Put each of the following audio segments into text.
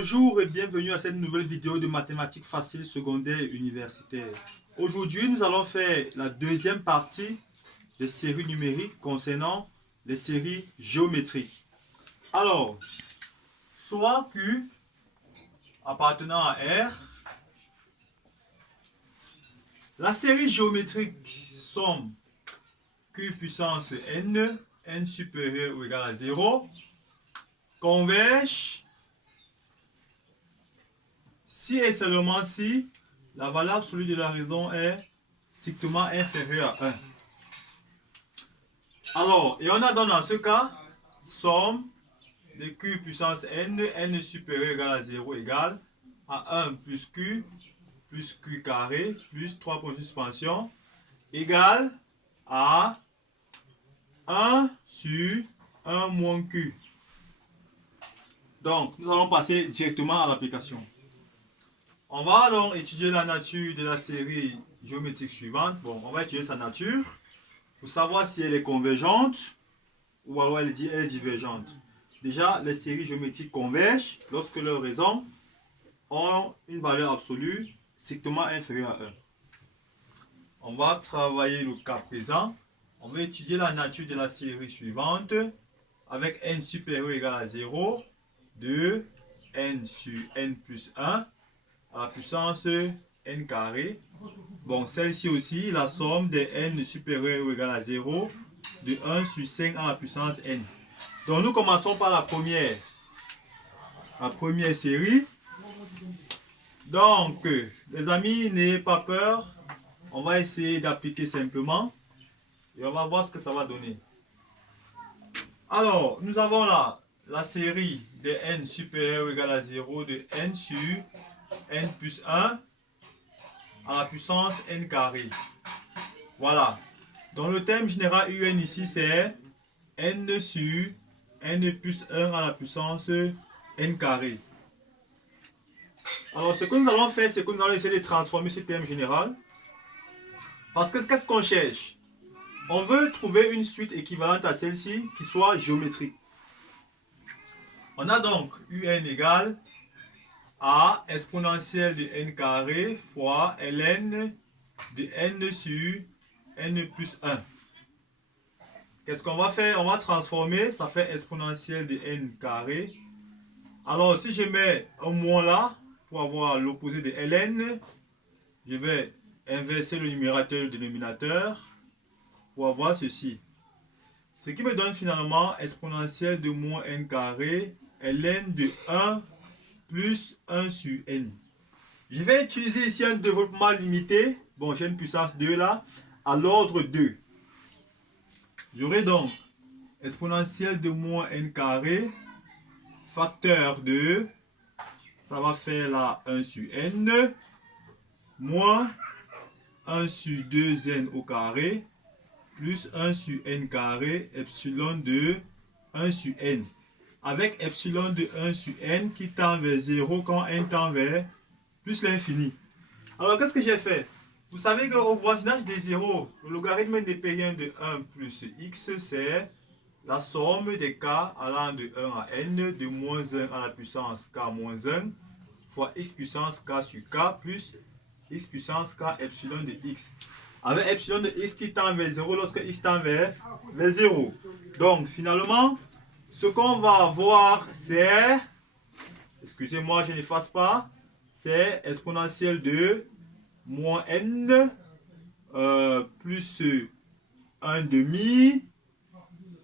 Bonjour et bienvenue à cette nouvelle vidéo de mathématiques faciles secondaires et universitaires. Aujourd'hui, nous allons faire la deuxième partie des séries numériques concernant les séries géométriques. Alors, soit Q appartenant à R, la série géométrique somme Q puissance N, N supérieur ou égal à 0, converge si et seulement si la valeur absolue de la raison est strictement inférieure à 1. Alors, et on a donc dans ce cas, somme de Q puissance N, N supérieur égal à 0 égale à 1 plus Q carré plus 3 points de suspension égale à 1 sur 1 moins Q. Donc, nous allons passer directement à l'application. On va donc étudier la nature de la série géométrique suivante. Bon, on va étudier sa nature pour savoir si elle est convergente ou alors elle est divergente. Déjà, les séries géométriques convergent lorsque leurs raisons ont une valeur absolue strictement inférieure à 1. On va travailler le cas présent. On va étudier la nature de la série suivante avec n supérieur ou égal à 0 de n sur n plus 1 à la puissance n carré. Bon, celle-ci aussi, la somme de n supérieur ou égal à 0 de 1 sur 5 à la puissance n. Donc, nous commençons par la première série. Donc, les amis, n'ayez pas peur. On va essayer d'appliquer simplement et on va voir ce que ça va donner. Alors, nous avons là la série de n supérieur ou égal à 0 de n sur n plus 1 à la puissance n carré. Voilà. Donc le thème général UN ici c'est n sur n plus 1 à la puissance n carré. Alors ce que nous allons faire, c'est que nous allons essayer de transformer ce thème général. Parce que qu'est-ce qu'on cherche? On veut trouver une suite équivalente à celle-ci qui soit géométrique. On a donc UN égale a exponentielle de n carré fois ln de n sur n plus 1. Qu'est-ce qu'on va faire? On va transformer, ça fait exponentielle de n carré. Alors si je mets un moins là, pour avoir l'opposé de ln, je vais inverser le numérateur et le dénominateur pour avoir ceci. Ce qui me donne finalement exponentielle de moins n carré ln de 1 plus 1 sur n. Je vais utiliser ici un développement limité. Bon, j'ai une puissance 2 là, à l'ordre 2. J'aurai donc exponentielle de moins n carré, facteur de, ça va faire là 1 sur n, moins 1 sur 2n au carré, plus 1 sur n carré, epsilon de 1 sur n. Avec epsilon de 1 sur n qui tend vers 0 quand n tend vers plus l'infini. Alors, qu'est-ce que j'ai fait? Vous savez qu'au voisinage des zéros, le logarithme indépendant de 1 plus x, c'est la somme des k allant de 1 à n de moins 1 à la puissance k moins 1 fois x puissance k sur k plus x puissance k epsilon de x. Avec epsilon de x qui tend vers 0 lorsque x tend vers 0. Donc, finalement, ce qu'on va avoir, c'est, excusez-moi, je n'efface pas, c'est exponentielle de moins n plus 1 demi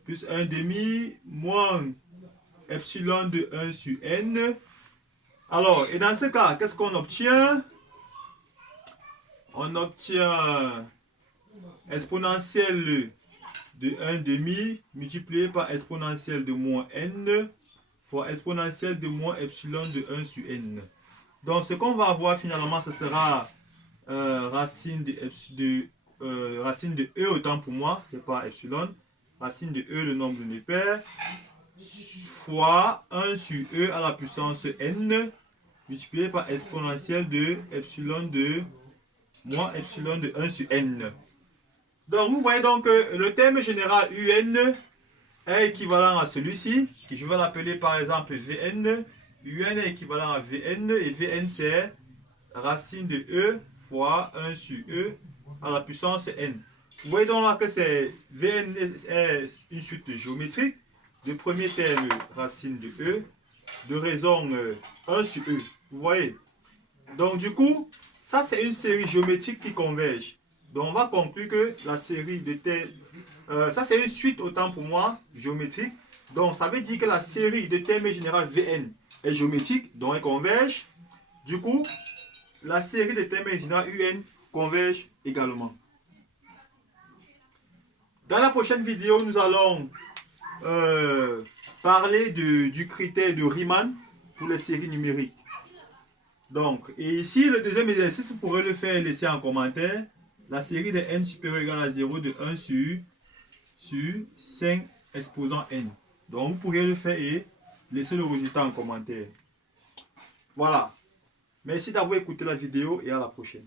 plus 1 demi moins epsilon de 1 sur n. Alors, et dans ce cas, qu'est-ce qu'on obtient? On obtient exponentielle de 1 demi multiplié par exponentielle de moins n fois exponentielle de moins epsilon de 1 sur n. Donc ce qu'on va avoir finalement, ce sera racine de e autant pour moi, c'est pas epsilon, racine de e le nombre de paires, fois 1 sur e à la puissance n multiplié par exponentielle de epsilon de moins epsilon de 1 sur n. Donc vous voyez donc que le terme général un est équivalent à celui-ci, que je vais l'appeler par exemple Vn. UN est équivalent à Vn et Vn c'est racine de E fois 1 sur E à la puissance n. Vous voyez donc là que c'est Vn est une suite géométrique. Le premier terme racine de E, de raison 1 sur E. Vous voyez? Donc du coup, ça c'est une série géométrique qui converge. Donc on va conclure que la série de telles... ça c'est une suite autant pour moi géométrique. Donc ça veut dire que la série de termes générales Vn est géométrique, donc elle converge. Du coup, la série de termes générales Un converge également. Dans la prochaine vidéo, nous allons parler du critère de Riemann pour les séries numériques. Donc, et ici, le deuxième exercice, vous pourrez le faire et laisser en commentaire. La série de n supérieur ou égal à 0 de 1 sur 5 exposant n. Donc, vous pourrez le faire et laisser le résultat en commentaire. Voilà. Merci d'avoir écouté la vidéo et à la prochaine.